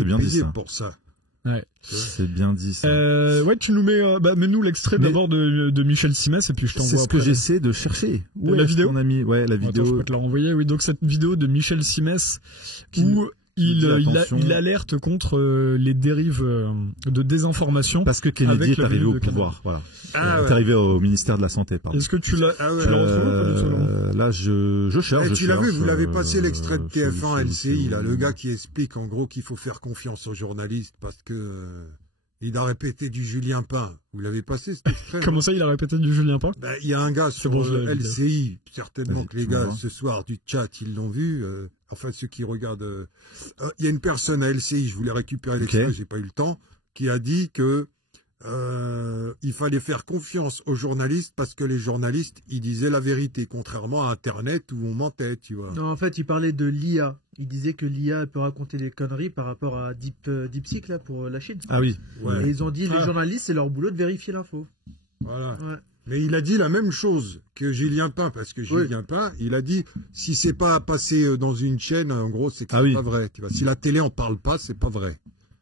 C'est bien dit payé ça. pour ça. Ouais. C'est bien dit ça. Ouais, tu nous mets, mets-nous l'extrait d'abord de Michel Simès et puis je t'envoie. C'est ce que après. j'essaie de chercher. De la vidéo. On a mis, ouais, la Attends, vidéo. je peux te la renvoyer. Oui, donc cette vidéo de Michel Simès où il alerte contre les dérives de désinformation. Parce que Kennedy est arrivé au pouvoir. Voilà. Est arrivé au ministère de la Santé, pardon. Est-ce que tu l'as retrouvé? Là, je cherche. Tu l'as vu, vous l'avez passé l'extrait de TF1 LCI, là, le gars qui explique en gros qu'il faut faire confiance aux journalistes parce que il a répété du Julien Pain. Vous l'avez passé cet extrait? Comment ça, il a répété du Julien Pain? Il y a un gars sur LCI, certainement que les gars ce soir du chat ils l'ont vu. Enfin ceux qui regardent, il y a une personne à LCI, je voulais récupérer l'extrait, j'ai pas eu le temps, qui a dit que il fallait faire confiance aux journalistes parce que les journalistes ils disaient la vérité, contrairement à Internet où on mentait, tu vois. Non, en fait, il parlait de l'IA. Il disait que l'IA peut raconter des conneries par rapport à DeepSeek là pour la Chine. Ah oui. Ouais. Et ils ont dit les journalistes c'est leur boulot de vérifier l'info. Voilà. Ouais. Mais il a dit la même chose que Julien Pain, parce que Julien Pain, il a dit si c'est pas passé dans une chaîne, en gros, c'est que c'est pas vrai. Tu vois. Si la télé en parle pas, c'est pas vrai.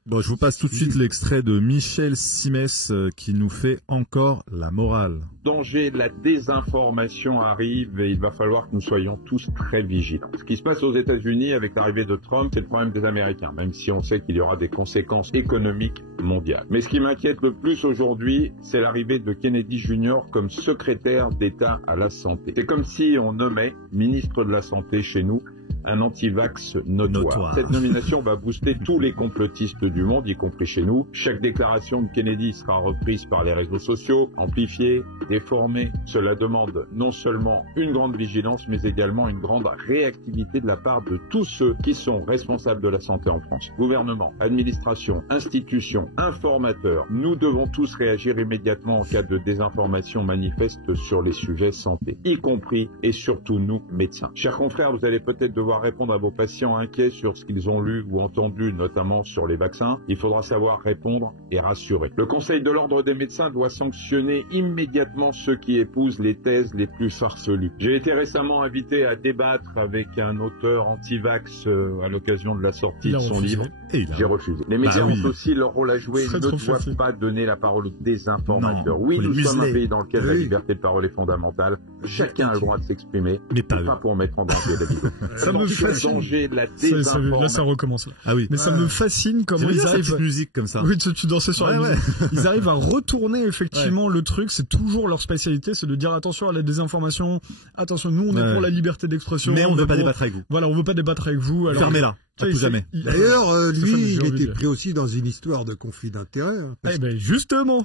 Bon, je vous passe tout de suite l'extrait de Michel Simès qui nous fait encore la morale. Le danger de la désinformation arrive et il va falloir que nous soyons tous très vigilants. Ce qui se passe aux États-Unis avec l'arrivée de Trump, c'est le problème des Américains, même si on sait qu'il y aura des conséquences économiques mondiales. Mais ce qui m'inquiète le plus aujourd'hui, c'est l'arrivée de Kennedy Jr. comme secrétaire d'État à la santé. C'est comme si on nommait ministre de la Santé chez nous un anti-vax notoire. Cette nomination va booster tous les complotistes du monde, y compris chez nous. Chaque déclaration de Kennedy sera reprise par les réseaux sociaux, amplifiée, déformée. Cela demande non seulement une grande vigilance, mais également une grande réactivité de la part de tous ceux qui sont responsables de la santé en France. Gouvernement, administration, institutions, informateurs, nous devons tous réagir immédiatement en cas de désinformation manifeste sur les sujets santé, y compris et surtout nous, médecins. Chers confrères, vous allez peut-être devoir répondre à vos patients inquiets sur ce qu'ils ont lu ou entendu, notamment sur les vaccins. Il faudra savoir répondre et rassurer. Le Conseil de l'Ordre des médecins doit sanctionner immédiatement ceux qui épousent les thèses les plus farfelues. J'ai été récemment invité à débattre avec un auteur anti-vax à l'occasion de la sortie de son livre. J'ai refusé. Les médias ont aussi leur rôle à jouer. Ils ne doivent pas donner la parole aux désinformateurs. Oui, nous sommes un pays dans lequel la liberté de parole est fondamentale. Chacun a le droit de s'exprimer, mais pas pour mettre en danger la vie. Ça me fascine. Là, ça recommence. Là. Ah oui. Mais ça me fascine comment ils arrivent. Cette musique comme ça. Oui, tu dansais sur la musique. Ils arrivent à retourner effectivement le truc. C'est toujours leur spécialité, c'est de dire attention à la désinformation. Attention, nous on est pour la liberté d'expression. Mais on ne veut pas débattre avec vous. Voilà, on veut pas débattre avec vous. Alors, fermez-la. Plus jamais. D'ailleurs, lui, il était pris aussi dans une histoire de conflit d'intérêts. Eh ben justement.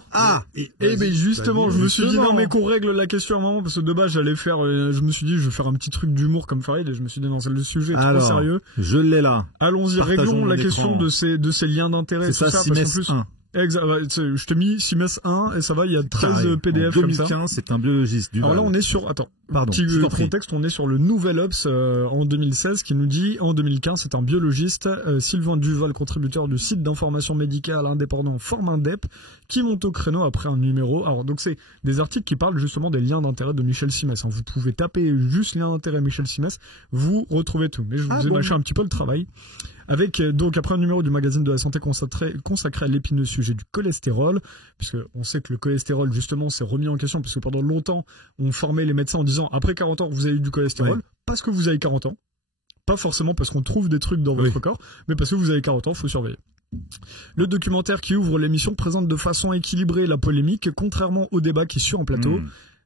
Justement, je me suis dit non mais qu'on règle la question à un moment parce que de base j'allais faire, je me suis dit je vais faire un petit truc d'humour comme Farid et je me suis dit non, le sujet est trop sérieux. Je l'ai là. Allons-y, réglons la question de ces liens d'intérêt. C'est ça, Simès 1. Exact. Je te mis Simès 1 et ça va, il y a 13 PDF comme ça. 2015, c'est un biologiste du Alors là, on est sur, petit contexte, on est sur le Nouvel Obs en 2016 qui nous dit, en 2015, c'est un biologiste, Sylvain Duval, contributeur du site d'information médicale indépendant Formindep, qui monte au créneau après un numéro. Alors donc c'est des articles qui parlent justement des liens d'intérêt de Michel Simès. Vous pouvez taper juste lien d'intérêt Michel Simès, vous retrouvez tout. Mais je vous ai mâché un petit peu le travail. Avec donc après un numéro du magazine de la santé consacré à l'épineux sujet du cholestérol, puisque on sait que le cholestérol justement s'est remis en question, puisque pendant longtemps on formait les médecins en disant après 40 ans vous avez eu du cholestérol, parce que vous avez 40 ans, pas forcément parce qu'on trouve des trucs dans votre corps, mais parce que vous avez 40 ans, faut surveiller. Le documentaire qui ouvre l'émission présente de façon équilibrée la polémique, contrairement au débat qui suit en plateau.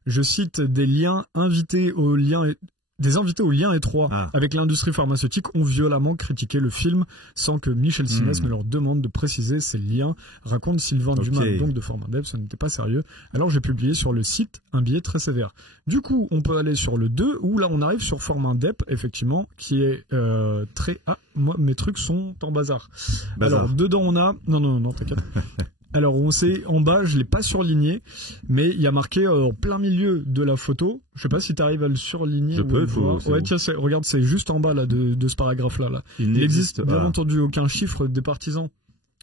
Je cite des invités aux liens étroits avec l'industrie pharmaceutique ont violemment critiqué le film sans que Michel Simès ne leur demande de préciser ces liens, raconte Sylvain Dumas donc de Formindep. Ce n'était pas sérieux. Alors j'ai publié sur le site un billet très sévère. Du coup, on peut aller sur le 2 où là on arrive sur Formindep, effectivement, qui est très... Ah, moi mes trucs sont en bazar. Alors dedans on a... Non, t'inquiète. Alors on sait, en bas, je l'ai pas surligné, mais il y a marqué en plein milieu de la photo. Je sais pas si tu arrives à le surligner. Je peux, ouais, tiens, regarde, c'est juste en bas là de ce paragraphe-là. Là. Il n'existe bien entendu aucun chiffre des partisans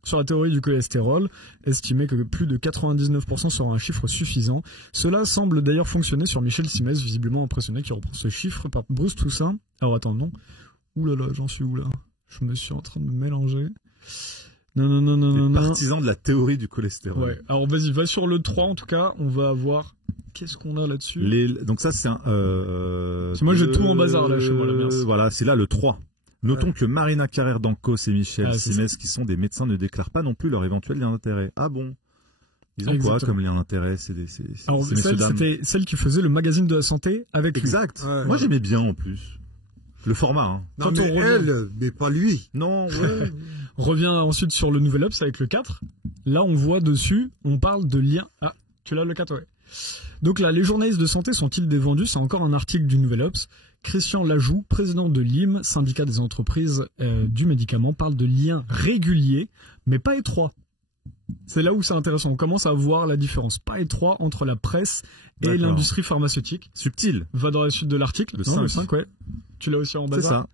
sur la théorie du cholestérol, estimé que plus de 99% sera un chiffre suffisant. Cela semble d'ailleurs fonctionner sur Michel Simès, visiblement impressionné, qui reprend ce chiffre par Bruce Toussaint. Alors attends, non. Ouh là là, j'en suis où là? Je me suis en train de me mélanger. Non. Partisan de la théorie du cholestérol. Ouais. Alors vas-y, va sur le 3 en tout cas, on va avoir... Qu'est-ce qu'on a là-dessus Donc ça c'est un... moi j'ai tout en bazar là chez moi, la merde. Voilà, c'est là le 3. Notons que Marina Carrère d'Ancos et Michel Simès, qui sont des médecins, ne déclarent pas non plus leur éventuel lien d'intérêt. Ah bon? Ils ont quoi comme lien d'intérêt? Alors c'était celle qui faisait le magazine de la santé avec lui. Exact. Ouais, moi j'aimais bien en plus. Le format. Hein. Non, mais elle, mais pas lui. Non, ouais. On revient ensuite sur le Nouvel Obs avec le 4. Là, on voit dessus, on parle de lien. Ah, tu l'as le 4, ouais. Donc là, les journalistes de santé sont-ils des vendus? C'est encore un article du Nouvel Obs. Christian Lajoux, président de l'IM, syndicat des entreprises du médicament, parle de liens réguliers, mais pas étroits. C'est là où c'est intéressant. On commence à voir la différence. Pas étroit entre la presse et l'industrie pharmaceutique. Subtil. Va dans la suite de l'article. Le 5, ouais. Tu l'as aussi en bas. C'est ça.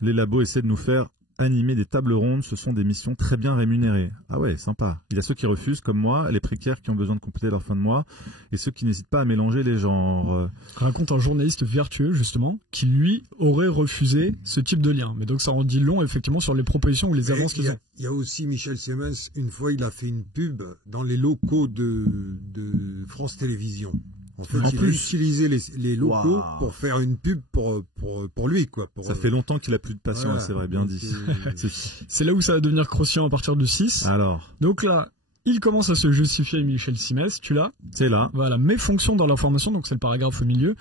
Les labos essaient de nous faire animer des tables rondes. Ce sont des missions très bien rémunérées. Ah ouais, sympa. Il y a ceux qui refusent, comme moi, les précaires qui ont besoin de compléter leur fin de mois, et ceux qui n'hésitent pas à mélanger les genres. Raconte un journaliste vertueux, justement, qui lui aurait refusé ce type de lien. Mais donc ça en dit long, effectivement, sur les propositions ou les avances qu'ils ont. Il y a aussi Michel Simès, une fois, il a fait une pub dans les locaux de France Télévisions. En fait, il a utilisé les locaux pour faire une pub pour lui, quoi. Ça fait longtemps qu'il a plus de patients, voilà. C'est vrai, bien dit. C'est là où ça va devenir croustillant à partir de 6. Alors. Donc là, il commence à se justifier, Michel Simès, tu l'as? C'est là. Voilà, mes fonctions dans l'information, donc c'est le paragraphe au milieu,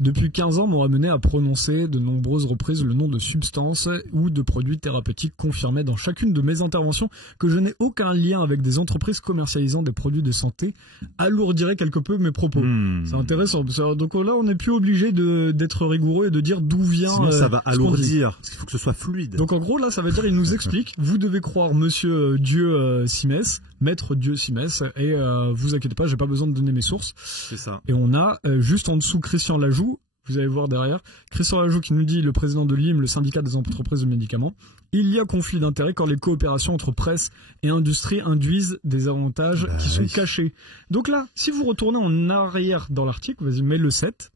depuis 15 ans m'ont amené à prononcer de nombreuses reprises le nom de substances ou de produits thérapeutiques confirmés dans chacune de mes interventions que je n'ai aucun lien avec des entreprises commercialisant des produits de santé alourdirait quelque peu mes propos. C'est intéressant. Donc là, on n'est plus obligé d'être rigoureux et de dire d'où vient... Sinon, ça va alourdir, parce qu'il faut que ce soit fluide. Donc en gros, là, ça veut dire, il nous explique, vous devez croire monsieur Dieu Simès, maître Dieu Simès, et vous inquiétez pas, j'ai pas besoin de donner mes sources. C'est ça. Et on a juste en dessous Christian Lajoux, vous allez voir derrière, Christian Lajoux qui nous dit, le président de l'IM, le syndicat des entreprises de médicaments, il y a conflit d'intérêts quand les coopérations entre presse et industrie induisent des avantages qui sont cachés. Donc là, si vous retournez en arrière dans l'article, vas-y, mets le 7.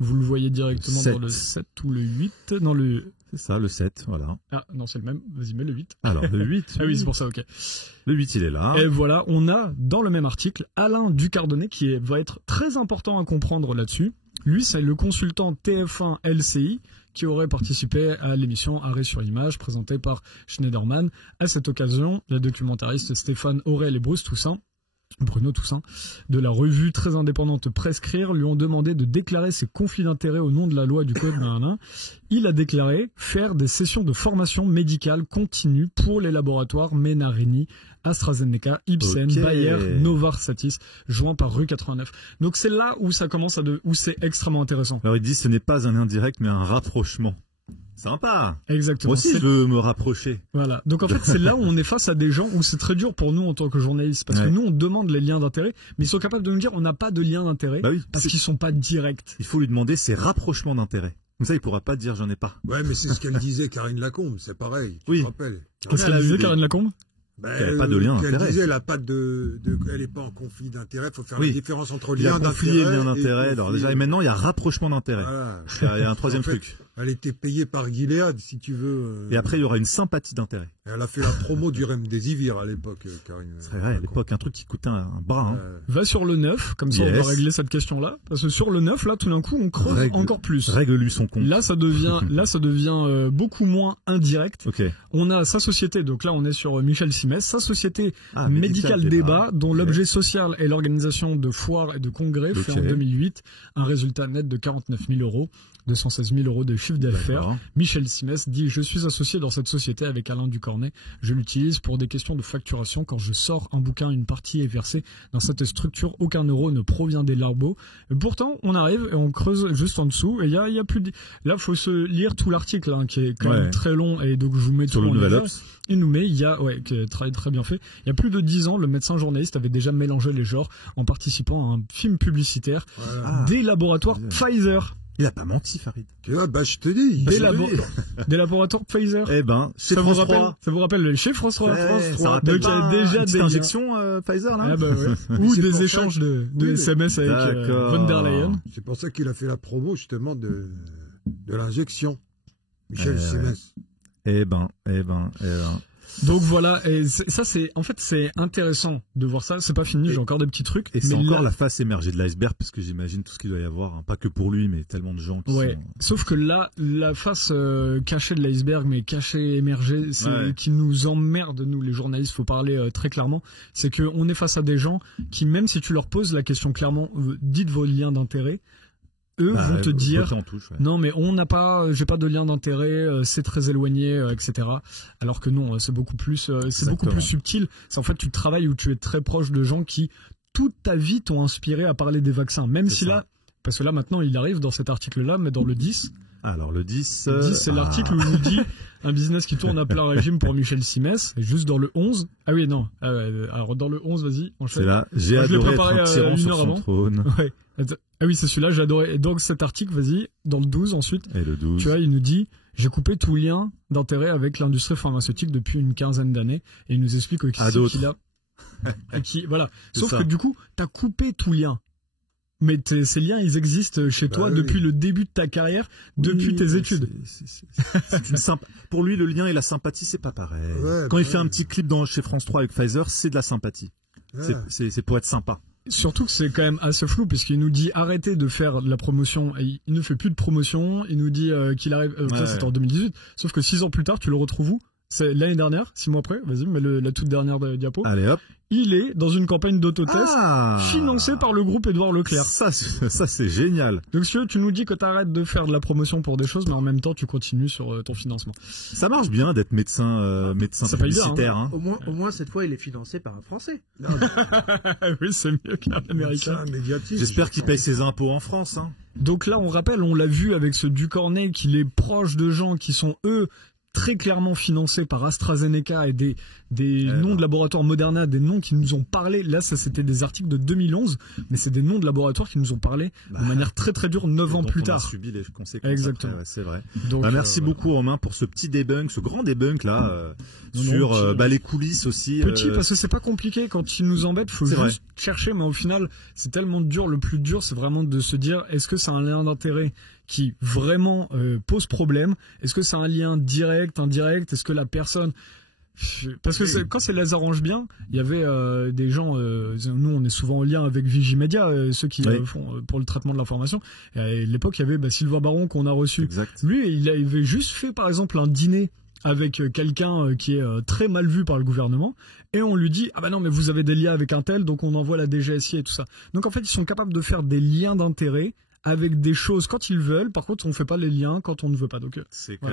Vous le voyez directement dans le 7 ou le 8, dans le... C'est ça, le 7, voilà. Ah, non, c'est le même. Vas-y, mets le 8. Alors, le 8. Ah oui, c'est pour ça, ok. Le 8, il est là. Et voilà, on a, dans le même article, Alain Ducardonnet, qui va être très important à comprendre là-dessus. Lui, c'est le consultant TF1 LCI, qui aurait participé à l'émission Arrêt sur Image, présentée par Schneiderman. À cette occasion, la documentariste Stéphane Aurel et Bruno Toussaint, de la revue très indépendante Prescrire, lui ont demandé de déclarer ses conflits d'intérêts au nom de la loi du code. Il a déclaré faire des sessions de formation médicale continue pour les laboratoires Menarini, AstraZeneca, Ipsen, Bayer, Novartis, joints par rue 89. Donc c'est là où ça commence où c'est extrêmement intéressant. Alors il dit ce n'est pas un indirect mais un rapprochement. Sympa. Exactement. Moi aussi, je veux me rapprocher. Voilà. Donc en fait, c'est là où on est face à des gens où c'est très dur pour nous en tant que journalistes, parce que nous on demande les liens d'intérêt, mais ils sont capables de nous dire on n'a pas de lien d'intérêt parce qu'ils sont pas directs. Il faut lui demander ses rapprochements d'intérêt. Comme ça, il pourra pas dire j'en ai pas. Ouais, mais c'est ce qu'elle disait Karine Lacombe, c'est pareil. Oui. Je te rappelle. Qu'est-ce qu'elle a dit Karine Lacombe? Elle n'a pas de lien d'intérêt. Elle disait elle n'a pas elle n'est pas en conflit d'intérêt. Il faut faire la différence entre lien d'intérêt et lien d'intérêt. Alors déjà, et maintenant il y a rapprochement d'intérêt. Voilà. Il y a un troisième truc. Elle était payée par Gilead, si tu veux. Et après, il y aura une sympathie d'intérêt. Elle a fait la promo du Remdesivir à l'époque, Karine. C'est vrai, à l'époque, un truc qui coûtait un bras. Va sur le 9, comme ça on va régler cette question-là. Parce que sur le 9, là, tout d'un coup, on creuse encore plus. Règle-lui son compte. Là, ça devient beaucoup moins indirect. Okay. On a sa société, donc là, on est sur Michel Simès, sa société Médical Débat, dont l'objet social est l'organisation de foires et de congrès, fait en 2008, un résultat net de 49 000 euros. 216 000 euros de chiffre d'affaires. Michel Simès dit « Je suis associé dans cette société avec Alain Ducardonnet. Je l'utilise pour des questions de facturation. Quand je sors un bouquin, une partie est versée dans cette structure. Aucun euro ne provient des labos. » Pourtant, on arrive et on creuse juste en dessous. Et il y a plus de... Là, il faut se lire tout l'article, qui est quand même très long. Et donc, je vous mets sur le Nouvel Obs. Il nous met, qui est très bien fait. Il y a plus de 10 ans, le médecin journaliste avait déjà mélangé les genres en participant à un film publicitaire des laboratoires Pfizer. Il a pas menti, Farid. Je te dis. Des laboratoires Pfizer. Eh ben, ça vous rappelle chez France 3. Ça rappelle pas déjà des injections Pfizer, là. Ou des échanges de SMS avec von der Leyen. C'est pour ça qu'il a fait la promo, justement, de l'injection. Michel Simès. Eh ben. Donc voilà, et ça c'est intéressant de voir ça. C'est pas fini, j'ai encore des petits trucs. Et c'est encore la face émergée de l'iceberg, parce que j'imagine tout ce qu'il doit y avoir, hein. Pas que pour lui, mais tellement de gens qui sont... Sauf que là, la face cachée de l'iceberg, mais cachée, émergée, c'est qui nous emmerde, nous les journalistes, faut parler très clairement, c'est qu'on est face à des gens qui, même si tu leur poses la question clairement, dites vos liens d'intérêt, eux vont te dire non mais j'ai pas de lien d'intérêt, c'est très éloigné, etc. Alors que non, c'est beaucoup plus subtil. C'est en fait tu travailles où tu es très proche de gens qui toute ta vie t'ont inspiré à parler des vaccins, même si là, parce que là maintenant il arrive dans cet article là, mais dans le 10. Alors le 10, c'est l'article où il nous dit un business qui tourne à plein régime pour Michel Simès. Et juste dans le 11, alors dans le 11, vas-y, enchaîne. C'est là, j'ai adoré être un tyran sur son trône. Ouais. Ah oui, c'est celui-là, j'ai adoré. Et donc cet article, vas-y, dans le 12 ensuite. Et le 12. Tu vois, il nous dit, j'ai coupé tout lien d'intérêt avec l'industrie pharmaceutique depuis une quinzaine d'années. Et il nous explique qu'il a... voilà. Sauf que du coup, t'as coupé tout lien. Mais ces liens, ils existent chez toi depuis le début de ta carrière, depuis tes études. Pour lui, le lien et la sympathie, c'est pas pareil. Quand il fait un petit clip chez France 3 avec Pfizer, c'est de la sympathie. C'est pour être sympa. Surtout que c'est quand même assez flou, puisqu'il nous dit arrêtez de faire de la promotion. Et il ne fait plus de promotion. Il nous dit qu'il arrive. Ça, c'était en 2018. Sauf que 6 ans plus tard, tu le retrouves où? C'est l'année dernière, 6 mois après. Vas-y, mets la toute dernière diapo. Allez hop. Il est dans une campagne d'autotest financée par le groupe Édouard Leclerc. Ça c'est génial. Donc tu nous dis que tu arrêtes de faire de la promotion pour des choses, mais en même temps tu continues sur ton financement. Ça marche bien d'être médecin publicitaire. Hein. Au moins cette fois il est financé par un Français. Oui, c'est mieux qu'un Américain. J'espère qu'il paye ses impôts en France. Hein. Donc là on rappelle, on l'a vu avec ce Ducornet, qu'il est proche de gens qui sont eux très clairement financés par AstraZeneca et des noms de laboratoires Moderna, des noms qui nous ont parlé. Là, ça c'était des articles de 2011, mais c'est des noms de laboratoires qui nous ont parlé de manière très très dure 9 ans plus tard. On a subi les conséquences. Exactement. Après, c'est vrai. Donc, merci beaucoup Romain pour ce petit debunk, ce grand debunk là sur les coulisses aussi. Petit parce que c'est pas compliqué quand il nous embête, faut juste chercher, mais au final c'est tellement dur. Le plus dur, c'est vraiment de se dire est-ce que c'est un lien d'intérêt qui vraiment pose problème? Est-ce que c'est un lien direct, indirect? Est-ce que la personne... Parce que quand ça les arrange bien, il y avait des gens, nous on est souvent en lien avec Vigimedia, ceux qui font pour le traitement de l'information. Et à l'époque, il y avait Sylvain Baron qu'on a reçu. Exact. Lui, il avait juste fait par exemple un dîner avec quelqu'un qui est très mal vu par le gouvernement, et on lui dit ah bah non mais vous avez des liens avec un tel, donc on envoie la DGSI et tout ça. Donc en fait ils sont capables de faire des liens d'intérêt avec des choses quand ils veulent. Par contre on ne fait pas les liens quand on ne veut pas. Donc c'est clair.